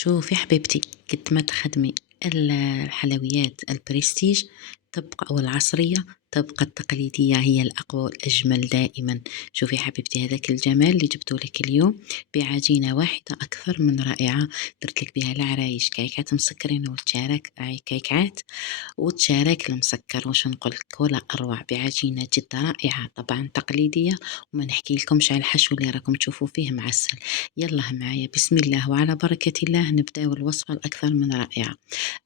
شوفي حبيبتي، قد ما تخدمي الحلويات البرستيج تبقى أو العصرية، تبقى التقليدية هي الأقوى والأجمل دائما. شوفي حبيبتي، هذاك الجمال اللي جبته لك اليوم بعجينة واحدة أكثر من رائعة. درت لك بها العرايش كيكات مسكرين والتشارك كيكات وتشارك المسكر، وش نقولك ولا أروع بعجينة جدا رائعة، طبعا تقليدية. وما نحكي لكمش على الحشو اللي راكم تشوفوا فيه معسل. يلا معايا بسم الله وعلى بركة الله نبداو الوصفة الأكثر من رائعة.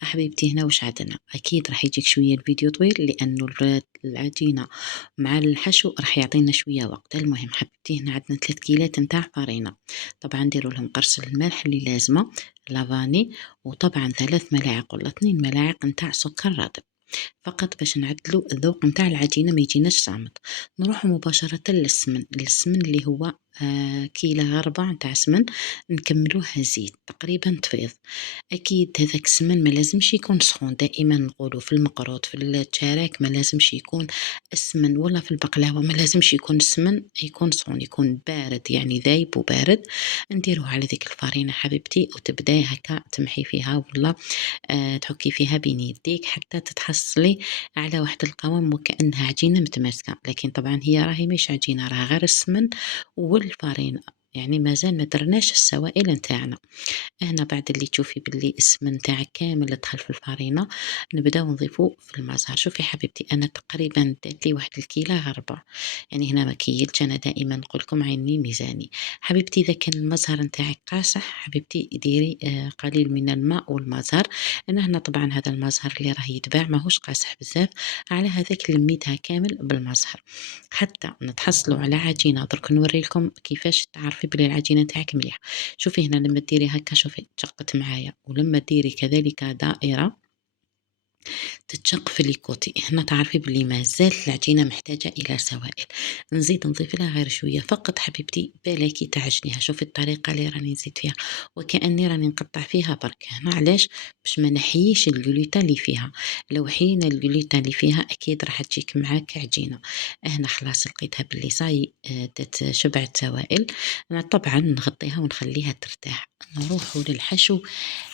حبيبتي هنا وش عندنا؟ أكيد راح يجيك شوية الفيديو طويل لأنه العجينة مع الحشو راح يعطينا شوية وقت. المهم حبيبتي، هنا عندنا 3 كيلات نتاع فرينة. طبعا نديروا لهم قرص الملح اللي لازمة، لافاني، وطبعا 3 ملاعق ولا 2 ملاعق نتاع سكر رطب، فقط باش نعدلو الذوق نتاع العجينة ما يجيناش صامت. نروح مباشرة للسمن اللي هو كيلة 4 نتاع سمن، نكملوه زيت تقريبا تفيض. أكيد هذاك السمن ما لازمش يكون سخون، دائما نقولوا في المقروط في التشارك ما لازمش يكون السمن، ولا في البقلاوة ما لازمش يكون السمن يكون سخون، يكون بارد يعني ذايب وبارد. نديروه على ذيك الفرينة حبيبتي، وتبداي هكا تمحي فيها ولا تحكي فيها بين يديك حتى تتحصلي على واحد القوام وكأنها عجينة متماسكة. لكن طبعا هي راهي مش عجينة، راها غير السمن والفرينة، يعني مازال ما درناش السوائل نتاعنا. هنا بعد اللي تشوفي باللي السمن نتاعك كامل دخل في الفرينة، نبداو نضيفو في المزهر. شوفي حبيبتي، انا تقريبا دات لي واحد الكيلة غربة، يعني هنا ما كيلتش، انا دائما نقول لكم عيني ميزاني. حبيبتي اذا كان المزهر نتاعك قاصح حبيبتي ديري قليل من الماء والمزهر. انا هنا طبعا هذا المزهر اللي راه يتباع ماهوش قاصح بزاف، على هذاك لميتها كامل بالمزهر حتى نتحصلوا على عجينة. درك نوري لكم كيفاش تعرفي بلي العجينة نتاعك مليحة. شوفي هنا لما ديري هكا، شوفي تشقت معايا، ولما ديري كذلك دائرة تتشق في الكوتي، هنا تعرفي بلي مازالت العجينة محتاجة إلى سوائل. نزيد نضيف لها غير شوية فقط حبيبتي بالاكي تعجنيها. شوفي الطريقة اللي راني نزيد فيها وكأني راني نقطع فيها برك. هنا علاش؟ باش ما نحييش الجلوتا اللي فيها، لو حينا الجلوتا اللي فيها أكيد راح تجيك معاك عجينة. هنا خلاص لقيتها بلي صاي شبعت سوائل. أنا طبعا نغطيها ونخليها ترتاح. نروحوا للحشو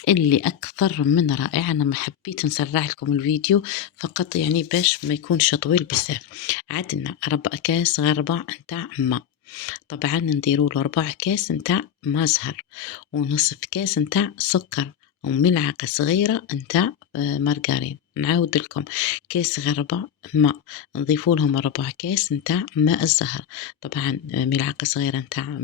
اللي أكثر من رائع. أنا ما حبيت نسرع لكم الفيديو فقط يعني باش ما يكونش طويل بزاف. عندنا 4 كاس غربة نتاع ماء، طبعا نديروا له 4 كاس نتاع مزهر، ونصف كاس نتاع سكر، وملعقة صغيرة نتاع مارغرين. نعاود لكم، كاس غربة ماء، نضيفوا لهم 4 كاس نتاع ماء الزهر، طبعا ملعقة صغيرة نتاع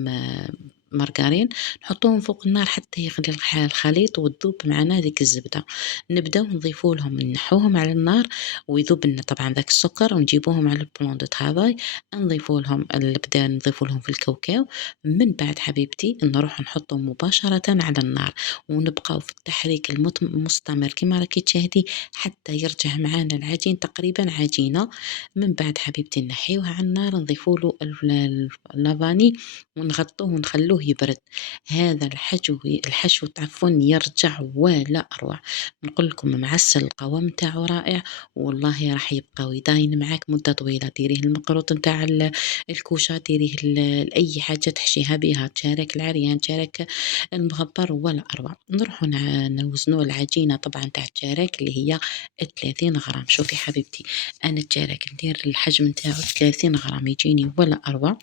مارغرين. نحطوهم فوق النار حتى يغلي الخليط وتذوب معنا هذيك الزبدة. نبداو نضيفوا لهم نحوهم على النار ويذوب لنا طبعا ذاك السكر، ونجيبوهم على البلون دو ترافاي. نضيفوا لهم نبدا نضيفوا لهم في الكاوكاو. من بعد حبيبتي نروح نحطهم مباشرة على النار، ونبقاو في التحريك المستمر كما راكي تشاهدي حتى يرجع معانا العجين تقريبا عجينة. من بعد حبيبتي نحيوها على النار، نضيفوا له اللافاني ونغطوه ونخلوه يبرد. هذا الحشو تعرفون يرجع ولا أروع. نقول لكم معسل، القوام تاعو رائع، والله راح يبقى ويداين معاك مدة طويلة. ديريه المقروط نتاع الكوشة، ديريه لأي حاجة تحشيها بها، تشارك العريان، تشارك المغبر، ولا أروع. نروحوا نوزنوا العجينة طبعا تاع التشارك اللي هي 30 غرام. شوفي حبيبتي، أنا التشارك ندير الحجم نتاعو 30 غرام يجيني ولا أروع،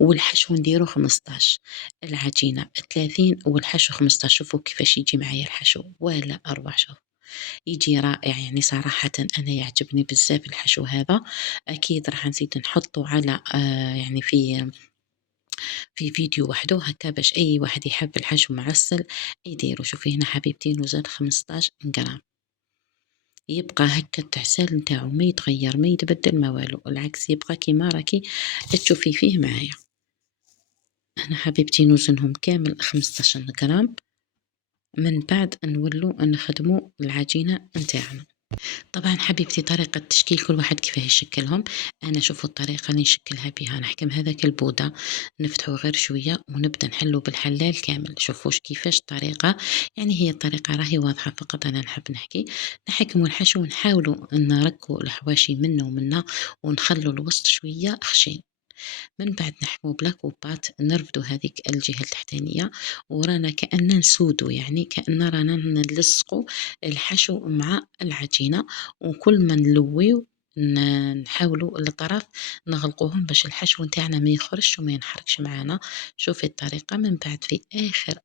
والحشو نديرو 15. العجينة 30 والحشو 15. شوفوا كيفاش يجي معايا الحشو ولا أروع. شوف يجي رائع، يعني صراحة أنا يعجبني بزاف الحشو هذا. أكيد راح نزيد نحطه على يعني في فيديو وحده هكا باش أي واحد يحب الحشو معسل يديرو. شوفي هنا حبيبتي نوزن 15 غرام، يبقى هكا التعسال نتاعو ما يتغير ما يتبدل ما والو، العكس يبقى كيما راكي تشوفي فيه معايا. أنا حبيبتي نوزنهم كامل 15 غرام. من بعد نولو نخدمو العجينة نتاعنا. طبعا حبيبتي طريقة تشكيل كل واحد كيفاه يشكلهم. أنا شوفوا الطريقة اللي نشكلها بها، نحكم هذاك البودة نفتحه غير شوية ونبدأ نحله بالحلال كامل. شوفوش كيفاش الطريقة، يعني هي الطريقة راهي واضحة، فقط أنا نحب نحكي. نحكموا الحشو ونحاولوا نركوا الحواشي منه ومنه، ونخلوا الوسط شوية خشين. من بعد نحكمو بلاكوبات نرفدو هذيك الجهة التحتانية، ورانا كأننا نسودو، يعني كأن رانا نلصقو الحشو مع العجينة، وكل ما نلويو نحاولوا الأطراف نغلقوهم باش الحشو نتاعنا ما يخرجش وما ينحرقش معانا. شوفي الطريقة. من بعد في آخر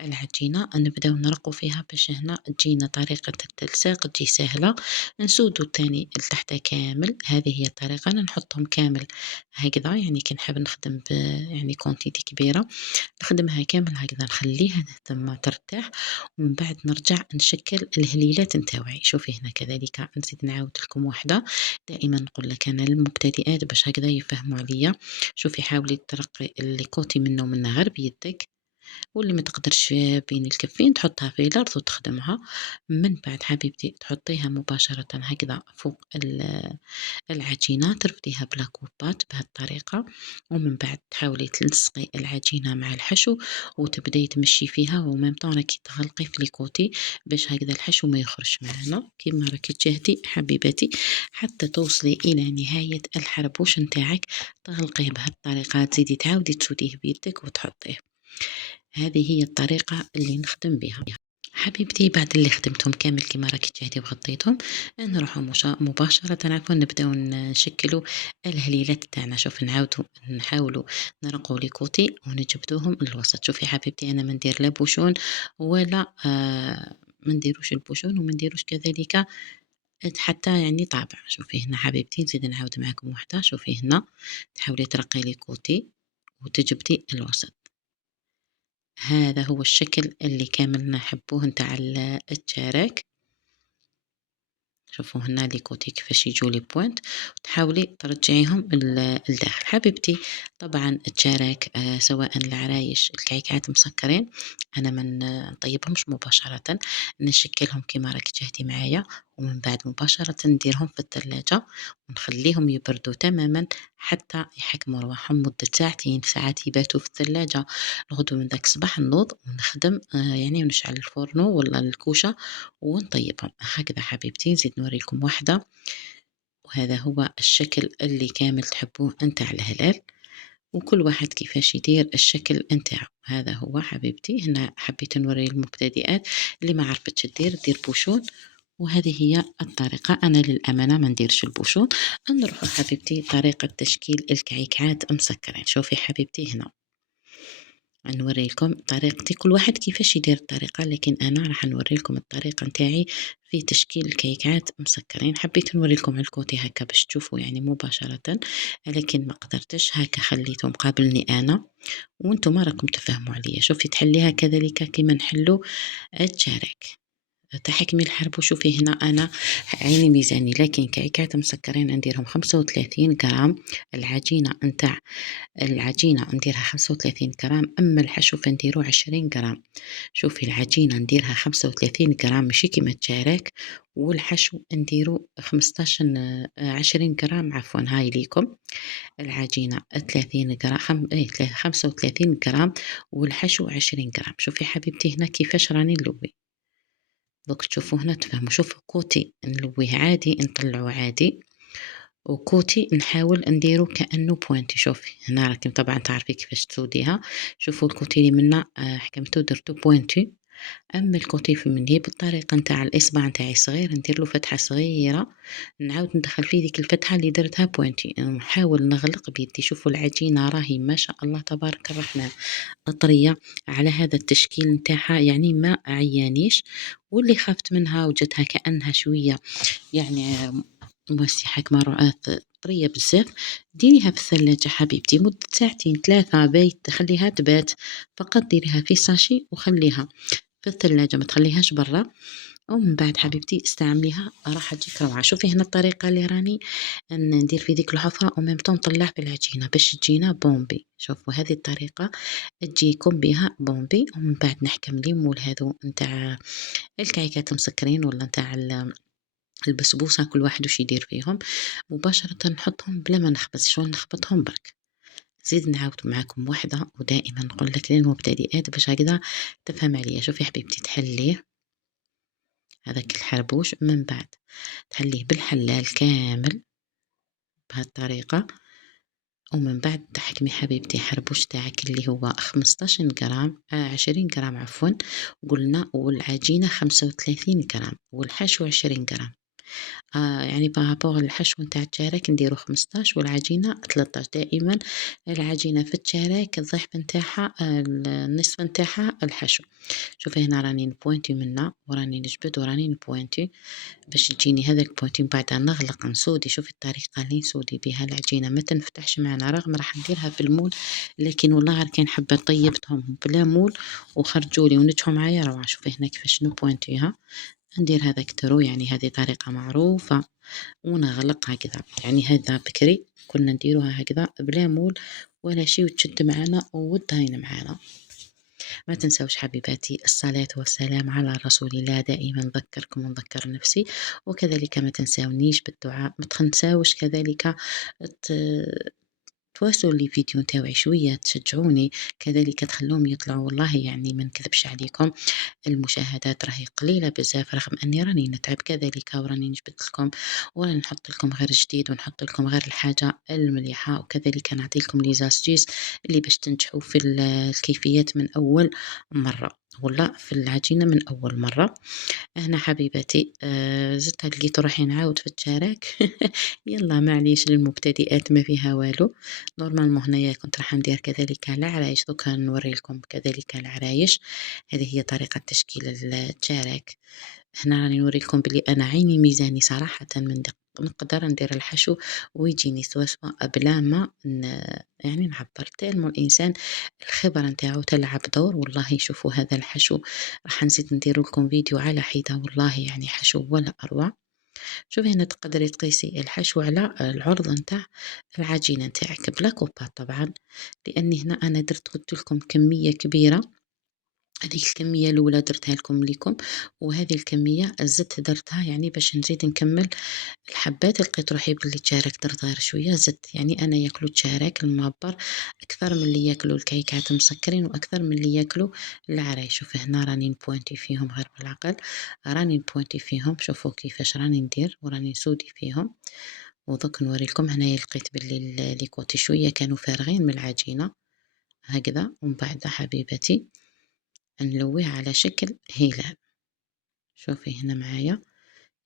العجينة نبداو نرقوا فيها باش هنا تجينا طريقة التلصاق تجي سهلة. نسودو التاني لتحت كامل، هذه هي الطريقة. أنا نحطهم كامل هكذا، يعني كي نحب نخدم يعني كونتيتي كبيرة نخدمها كامل هكذا، نخليها ثم ترتاح، ومن بعد نرجع نشكل الهليلات نتاوعي. شوفي هنا كذلك نزيد نعاود لكم واحدة، دائما نقول لك أنا للمبتدئات باش هكذا يفهموا عليا. شوفي حاولي ترقي اللي كوتي منه ومنها غير بيدك، واللي ما تقدرش بين الكفين تحطها في الأرض وتخدمها. من بعد حبيبتي تحطيها مباشرة هكذا فوق العجينة، ترفديها بلاكوبات بهالطريقة، ومن بعد تحاولي تلصقي العجينة مع الحشو وتبداي تمشي فيها، وميم طون راكي تغلقي في ليكوتي باش هكذا الحشو ما يخرج معنا. كيما راكي تشاهدي حبيباتي حتى توصلي إلى نهاية الحربوش نتاعك، تغلقيه بهالطريقة، تزيدي تعاودي تسوديه بيدك وتحطيه. هذه هي الطريقة اللي نخدم بها. حبيبتي بعد اللي خدمتهم كامل كيما راكي تشاهدي وغطيتهم، نروحوا مباشرة عفوا نبداو نشكلوا الهليلات تاعنا. شوف نعاودوا نحاولوا نرقوا لي كوتي ونجبدوهم للوسط. شوفي حبيبتي انا ما ندير لا بوشون ولا ما نديروش البوشون وما نديروش كذلك حتى يعني طابع. شوفي هنا حبيبتي نزيد نعاود معاكم واحدة. شوفي هنا تحاولي ترقي لي كوتي وتجبدي الوسط. هذا هو الشكل اللي كامل نحبوه نتاع التشارك. شوفوا هنا لي كوتي كيفاش يجوا لي بوينت، وتحاولي ترجعيهم لداخل. حبيبتي طبعا التشارك سواء العرايش الكعكات مسكرين انا ما نطيبهمش مباشرة، نشكلهم كيما راك تشاهدي معايا، ومن بعد مباشرة نديرهم في الثلاجة ونخليهم يبردوا تماما حتى يحكموا رواحهم مدة ساعتين ساعات يباتوا في الثلاجة. الغدو من ذاك الصباح نوض ونخدم يعني ونشعل الفورنو ولا الكوشة ونطيبهم هكذا. حبيبتي نزيد نوريكم واحدة، وهذا هو الشكل اللي كامل تحبوه نتاع الهلال، وكل واحد كيفاش يدير الشكل نتاعو. هذا هو حبيبتي. هنا حبيت نوري المبتدئات اللي ما عرفتش دير بوشون، وهذه هي الطريقة. أنا للأمانة ما نديرش البوشون. نروح حبيبتي طريقة تشكيل الكعكات مسكرين. شوفي حبيبتي هنا نوري لكم طريقتي، كل واحد كيفاش يدير الطريقة، لكن أنا راح نوري لكم الطريقة نتاعي في تشكيل الكيكات مسكرين. حبيت نوري لكم على الكوتي هكا باش تشوفوا يعني مباشرة، لكن ما قدرتش هكا خليتهم قابلني أنا وانتم راكم تفهموا عليا. شوفي تحليها كذلك كيما نحلو التشارك تحكمي الحرب. وشوفي هنا أنا عيني ميزاني، لكن كيكات مسكرين نديرهم 35 غرام. العجينة نديرها 35 غرام، أما الحشو فنديرو 20 غرام. شوفي العجينة نديرها 35 غرام ماشي كيما التشارك، والحشو نديرو 15 20 غرام عفوا. هاي ليكم العجينة 30 غرام 35 غرام والحشو 20 غرام. شوفي حبيبتي هنا كيفاش راني نلوي، دوك تشوفوا هنا تفهموا. شوفوا كوتي نلويه عادي نطلعه عادي، وكوتي نحاول نديرو كأنه بوينتي. شوفي هنا راكي طبعا تعرفي كيفاش تسوديها. شوفوا الكوتي اللي منا حكمتو درتو بوينتي، اما الكوتي في مني بالطريقه نتاع الاصبع نتاعي صغير ندير له فتحه صغيره، نعاود ندخل فيه ديك الفتحه اللي درتها بوينتي، نحاول نغلق بيدي. شوفوا العجينه راهي ما شاء الله تبارك الرحمن طريه على هذا التشكيل نتاعها، يعني ما عيانيش. واللي خافت منها وجدتها كأنها شويه يعني موسحة كما رؤات طرية بزاف، ديريها في الثلاجة حبيبتي مدة ساعتين 3 بايت، خليها تبات. فقط ديريها في ساشي وخليها في الثلاجة ما تخليهاش برا، ومن بعد حبيبتي استعمليها راح تجيك روعة. شوفي هنا الطريقة اللي راني ندير في ديك الحفرة وميم طون نطلع في العجينة باش تجينا بومبي. شوفوا هذه الطريقة تجيكم بها بومبي، ومن بعد نحكم لي مول هذو نتاع الكعكات المسكرين ولا نتاع البسبوسة، كل واحد وش يدير فيهم. مباشرة نحطهم بلا ما نخبز، شلون نخبطهم برك. زيد نعاود معاكم واحدة، ودائما نقول لك للمبتدئات باش هكذا تفهم عليا. شوفي حبيبتي تحليه هذاك الحربوش، من بعد تحليه بالحلال كامل بهالطريقة. ومن بعد تحكمي حبيبتي حربوش تاعك اللي هو 15 جرام 20 جرام عفوا قلنا، والعجينة 35 جرام والحشو 20 جرام. يعني بارابور الحشو نتاع التشارك نديرو 15 والعجينة 13. دائما العجينة في التشارك الضعف نتاعها النصف نتاعها الحشو. شوفي هنا راني نبوينتي منا وراني نجبد وراني نبوينتي باش تجيني هذاك بوينتي، من بعد نغلق نسودي. شوفي الطريقة اللي نسودي بها العجينة ما تنفتحش معنا، رغم راح نديرها في المول، لكن والله غير كان حبة طيبتهم بلا مول وخرجولي ونجحوا معايا روعة. شوفي هنا كيفاش نبوينتيها، ندير هذاك ترو، يعني هذه طريقة معروفة، ونغلق هكذا. يعني هذا بكري كنا نديروها هكذا بلا مول ولا شي، وتشد معنا وتهين معنا. ما تنسوش حبيباتي الصلاة والسلام على رسول الله، دائما نذكركم ونذكر نفسي، وكذلك ما تنساونيش بالدعاء، ما تنساوش كذلك تواصلوا لي فيديو نتاوعي شوية، تشجعوني كذلك تخلوهم يطلعوا. والله يعني ما نكذبش عليكم، المشاهدات راهي قليلة بزاف، رغم أني راني نتعب كذلك وراني نجبد لكم وراني نحط لكم غير جديد ونحط لكم غير الحاجة المليحة، وكذلك نعطي لكم لي زاستيس اللي باش تنجحوا في الكيفيات من أول مرة، ولا في العجينة من أول مرة. هنا حبيبتي زدت لقيت روحي نعاود في التشارك يلا معليش للمبتدئات ما فيها والو. نورمالمون هنايا كنت راح ندير كذلك العرايش، دوكا نوري لكم كذلك العرايش. هذه هي طريقة تشكيل التشارك. هنا راني نوريلكم بلي أنا عيني ميزاني صراحةً، نقدر ندير الحشو ويجيني سوا بلا ما يعني نعبّر. تالمو الإنسان الخبرة نتاعو تلعب دور. والله شوفوا هذا الحشو راح نزيد ندير لكم فيديو على حدة، والله يعني حشو ولا أروع. شوفي هنا تقدري تقيسي الحشو على العرض نتاع العجينة نتاعك بلا كوبات طبعًا، لأني هنا أنا درت قلت لكم كمية كبيرة. هذيك الكمية الأولى درتها لكم، وهذه الكمية زدت درتها يعني باش نزيد نكمل الحبات. لقيت روحي بلي تشارك درت غير شوية زدت، يعني أنا ياكلو تشارك المعبر أكثر من اللي ياكلو الكيكات مسكرين وأكثر من اللي ياكلو العرايش. شوفي هنا راني نبوينتي فيهم غير بالعقل، راني نبوينتي فيهم. شوفوا كيفاش راني ندير وراني نسودي فيهم. ودوك نوريلكم هنايا لقيت بلي لي كوتي شوية كانوا فارغين من العجينة هكذا، ومن بعد حبيبتي نلويه على شكل هلال. شوفي هنا معايا،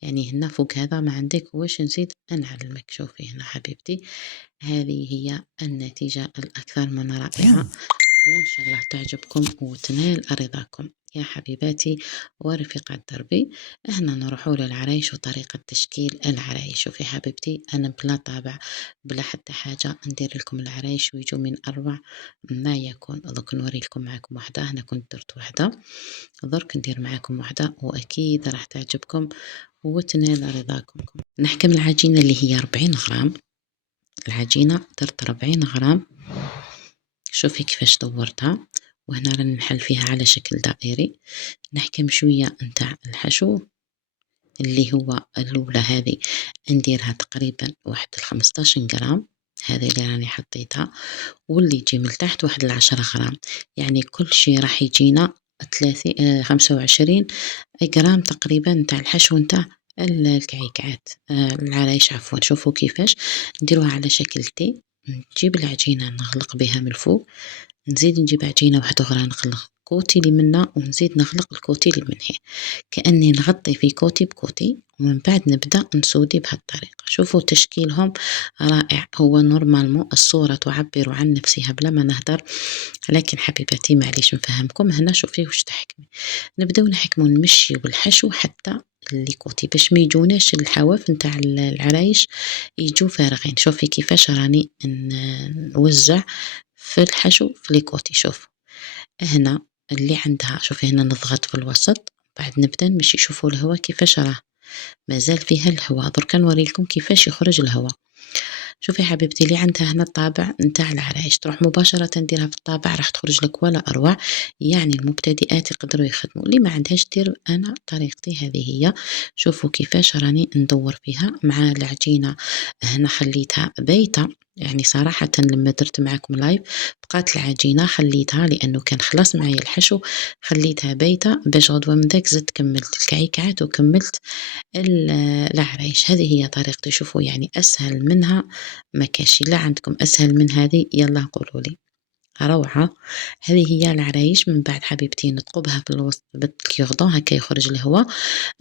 يعني هنا فوق هذا ما عندك واش نزيد نعلمك. شوفي هنا حبيبتي، هذه هي النتيجة الأكثر من رائعة، وإن شاء الله تعجبكم وتنال رضاكم يا حبيباتي ورفقات دربي. هنا نروحوا للعرايش وطريقة تشكيل العرايش. شوفي حبيبتي أنا بلا طابع بلا حتى حاجة ندير لكم العرايش ويجوا من أروع ما يكون. دوك نوري لكم معكم وحدة، هنا كنت درت وحدة، درك ندير معاكم وحدة وأكيد راح تعجبكم وتنال رضاكم. نحكم العجينة اللي هي 40 غرام، العجينة درت 40 غرام. شوفي كيفاش دورتها، وهنا راني نحل فيها على شكل دائري. نحكم شوية نتاع الحشو اللي هو الأولى هذه نديرها تقريبا واحد 15 جرام، هذه اللي راني حطيتها، واللي يجي من تحت واحد 10 غرام، يعني كل شي راح يجينا 25 جرام تقريبا نتاع الحشو نتاع الكعكات العرايش عفوا. شوفوا كيفاش نديروها على شكل تي. نجيب العجينة نغلق بها من الفوق، نزيد نجيب عجينة واحدة أخرى نغلق كوتي اللي منا، ونزيد نغلق الكوتي اللي من هي، كأني نغطي في كوتي بكوتي، ومن بعد نبدأ نسودي بهالطريقة. شوفوا تشكيلهم رائع. هو نورمالمون الصورة تعبر عن نفسها بلا ما نهدر، لكن حبيباتي معليش نفهمكم. هنا شوفي واش تحكمي، نبداو نحكمو نمشيو بالحشو حتى اللي كوتي باش ما يجوناش الحواف نتاع العرايش يجوا فارغين. شوفي كيفاش راني نوزع في الحشو في لي كوتي. شوف هنا اللي عندها، شوفي هنا نضغط في الوسط، بعد نبدا نمشي. شوفوا الهواء كيفاش راه مازال فيها الهواء، دركا نوريلكم كيفاش يخرج الهواء. شوفي حبيبتي اللي عندها هنا الطابع نتاع العرايش تروح مباشرة نديرها في الطابع راح تخرج لك ولا أروع، يعني المبتدئات يقدروا يخدموا. اللي ما عندهاش دير أنا طريقتي هذه هي. شوفوا كيفاش راني ندور فيها مع العجينة، هنا خليتها بايتة يعني صراحةً لمّا درت معاكم live بقات العجينة خلّيتها لأنه كان خلاص معايا الحشو، خلّيتها بايتة باش غدوة من داك زدت كمّلت الكعكات وكمّلت ال العرايش. هذه هي طريقتي. شوفوا يعني أسهل منها ما كاش، إلا عندكم أسهل من هذه يالّا قولوا لي. روعة. هذه هي العرايش. من بعد حبيبتي نثقبها في الوسط بالكيردون هكا يخرج الهوا،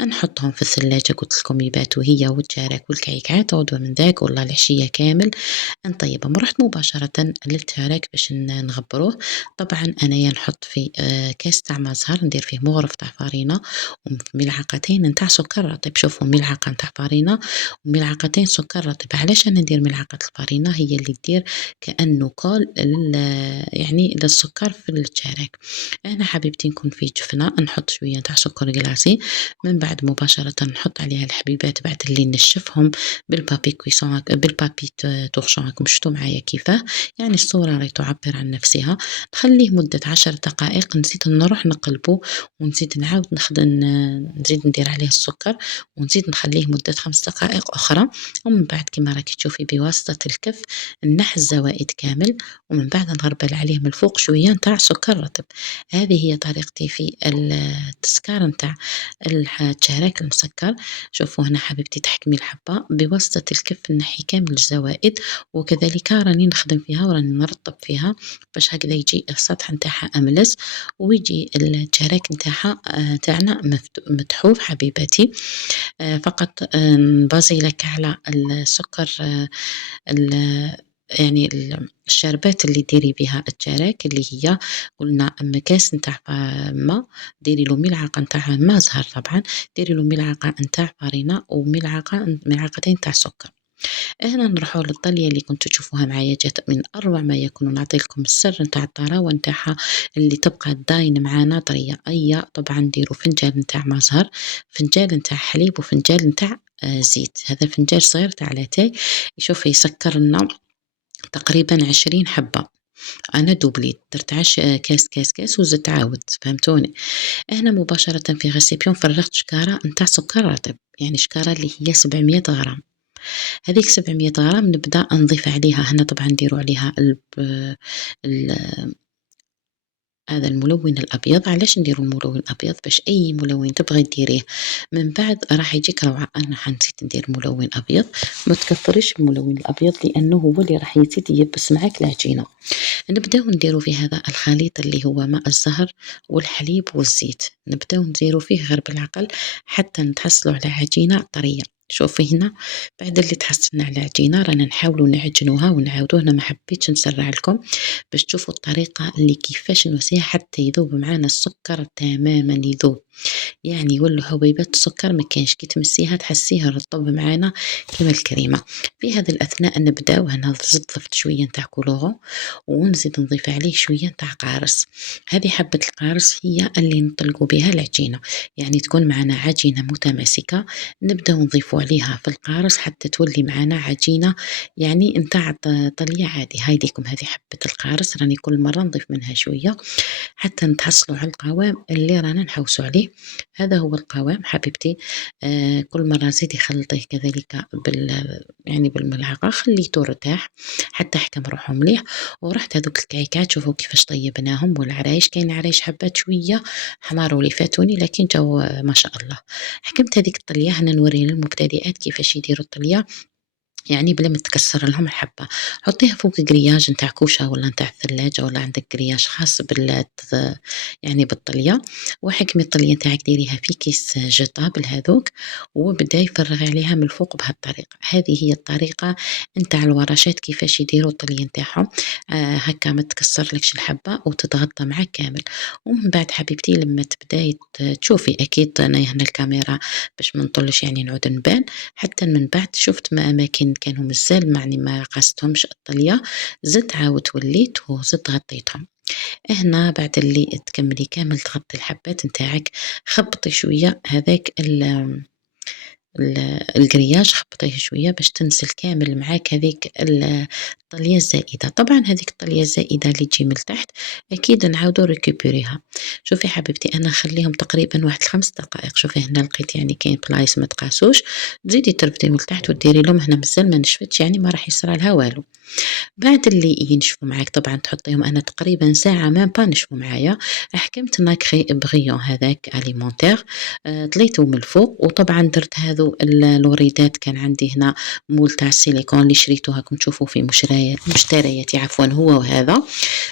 نحطهم في الثلاجة قلت لكم يباتوا هي والتشارك والكعكات، غدوة من داك والله العشية كامل نطيبهم. رحت مباشرة للتشارك باش نغبروه. طبعا أنايا نحط في كاس تاع ما زهر، ندير فيه مغرف تاع فارينة وملعقتين نتاع سكر رطب. شوفوا ملعقة نتاع فارينة وملعقتين سكر رطب. علاش أنا ندير ملعقة الفارينة؟ هي اللي تدير كأنه كول يعني للسكر في التشارك. أنا حبيبتي نكون في جفنة نحط شوية تاع سكر جلاسي، من بعد مباشرة نحط عليها الحبيبات بعد اللي نشفهم بالبابي كويسون بالبابي تورشون راكم شفتوا معايا كيفاه، يعني الصورة راهي تعبر عن نفسها. نخليه مدة 10 دقائق، نزيد نروح نقلبه ونزيد نعاود نزيد ندير عليه السكر ونزيد نخليه مدة 5 دقائق أخرى. ومن بعد كما راكي تشوفي بواسطة الكف نحي الزوائد كامل، ومن بعد نغربل عليه من الفوق شوية نتاع سكر رطب. هذه هي طريقتي في التسكار نتاع التشارك المسكر. شوفوا هنا حبيبتي تحكمي الحبة بواسطة الكف نحي كامل الزوائد، وكذلك راني نخدم فيها وراني نرطب فيها باش هكذا يجي السطح نتاعها أملس ويجي التشارك نتاعها تاعنا متحوف حبيباتي. فقط نبازي لك على السكر يعني الشربات اللي ديري بها التشارك اللي هي قلنا مكاس نتاع ما، ديري له ملعقة نتاع ما زهر طبعا، ديري له ملعقة نتاع فارينة ملعقتين تاع سكر. هنا نروحوا للطلية اللي كنتوا تشوفوها معايا، جات من أروع ما يكون. نعطي لكم السر نتاع الطراوة نتاعها اللي تبقى داين معانا طرية. طبعا نديروا فنجان نتاع ما زهر، فنجان نتاع حليب، وفنجان نتاع زيت. هذا فنجان صغير تاع لاتاي يشوف يسكر لنا تقريبا 20 حبة. أنا دوبليت درت كاس وزدت عاود، فهمتوني. هنا مباشرة في غسيبيون فرغت شكارة نتاع سكر رطب، يعني شكارة اللي هي 700 غرام. هذيك 700 غرام نبدأ نضيف عليها، هنا طبعا نديروا عليها ال هذا الملون الأبيض. علاش نديروا الملون الأبيض؟ باش أي ملون تبغي ديريه من بعد راح يجيك روعة. أنا حنسيت ندير ملون أبيض، ما تكثريش الملون الأبيض لأنه هو اللي راح يزيد يبس معاك العجينة. نبداو نديرو فيه هذا الخليط اللي هو ماء الزهر والحليب والزيت، نبداو نديرو فيه غير بالعقل حتى نتحصلوا على عجينة طرية. شوفي هنا بعد اللي تحصلنا على عجينة رانا نحاولوا نعجنوها ونعاودوه. أنا ما حبيتش نسرع لكم باش تشوفوا الطريقة اللي كيفاش نوسيها حتى يذوب معانا السكر تماما، يذوب يعني يولوا حبيبات السكر ما كانش كي تمسيها تحسيها رطب معانا كيما الكريمة. في هذا الأثناء نبداو هنا ضفت شوية نتاع كولورون ونزيد نضيف عليه شوية نتاع قارص. هذه حبة القارص هي اللي نطلقوا بها العجينة، يعني تكون معنا عجينة متماسكة. نبداو نضيفوا عليها في القارص حتى تولي معنا عجينة يعني نتاع طلية عادي. هاي ليكم هذه حبة القارص، راني كل مرة نضيف منها شوية حتى نتحصلوا على القوام اللي رانا نحوسوا عليه. هذا هو القوام حبيبتي. كل مرة زيدي خلطيه كذلك يعني بالملعقة، خليته ارتاح حتى حكم روحه مليح. ورحت هذوك الكعكات شوفوا كيفاش طيبناهم، والعرايش كاين عرايش حبات شوية حمار واللي فاتوني لكن جو ما شاء الله. حكمت هذيك الطلية، هنا نوري للمبتدئات كيفاش يديروا الطلية يعني بلا ما تكسر لهم الحبة. حطيها فوق قرياج نتاع كوشة ولا نتاع الثلاجة ولا عندك قرياج خاص يعني بالطلية، وحكمي الطلية نتاعك ديريها في كيس جيتابل هذوك وبدا يفرغ عليها من الفوق بهالطريقة. هذه هي الطريقة نتاع الورشات كيفاش يديروا الطلية نتاعهم. هكا ما تكسر لكش الحبة وتتغطى معك كامل. ومن بعد حبيبتي لما تبداي تشوفي اكيد انا هنا الكاميرا باش ما نطلش يعني نعود نبان، حتى من بعد شفت ما أماكن كانوا مازال معني ما قاستهمش الطلية زدت عاود وليت وزدت غطيتهم. هنا بعد اللي تكملي كامل تغطي الحبات نتاعك، خبطي شوية هذاك القرياج خبطيه شوية باش تنزل كامل معاك هذيك الطلية الزائدة. طبعًا هذيك الطلية الزائدة اللي تجي من التحت أكيد نعاودو نريكوبيريها. شوفي حبيبتي أنا نخليهم تقريبًا واحد 5 دقائق، شوفي هنا لقيت يعني كاين بلايص ما تقاسوش، تزيدي ترفدي من التحت وديري لهم هنا مازال ما نشفتش يعني ما راح يصرى لها والو. بعد اللي ينشفوا معاك طبعًا تحطيهم أنا تقريبًا ساعة مام با نشفوا معايا، حكمت ناكري بغيون هذاك أليمونتير طليته من الفوق، وطبعًا درت هاذو الوريدات كان عندي هنا مول تاع السيليكون اللي شريته راكم تشوفوه في مشترياتي عفوًا هو وهذا،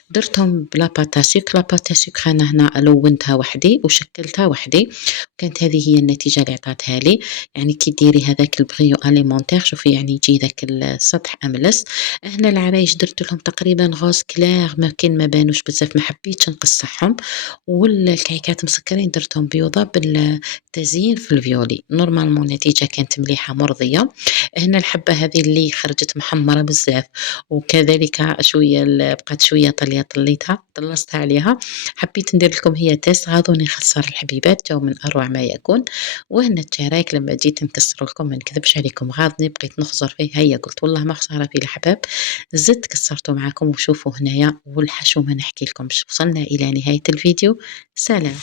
درتهم بلا بات à sucre. لا بات à sucre أنا هنا لوّنتها وحدي وشكلتها وحدي، وكانت هذه هي النتيجة اللي عطاتها لي. يعني كي ديري هذاك البغيو أليمونتير شوفي يعني يجي ذاك السطح أملس. هنا العرايش درت لهم تقريبًا غوز كلير ما كان ما بانوش بزاف ما حبيتش نقصّعهم، والكعكات مسكرين درتهم بيضة بالتزيين في الفيولي. نورمالمون النتيجة كانت مليحة مرضية. هنا الحبة هذه اللي خرجت محمرة بزاف، وكذلك شوية بقات شوية طلية طليتها طلّصتها عليها، حبيت ندير لكم هي تيست غادوني نخسّر الحبيبات جاو من أروع ما يكون. وهنا التشرايك لمّا جيت نكسّر لكم ما نكذبش عليكم غاضني بقيت نخزر فيه، هيا قلت والله ما خسارة فيه الأحباب، زدت كسّرته معاكم وشوفوا هنايا والحشو ما نحكي لكمش. وصلنا إلى نهاية الفيديو، سلام.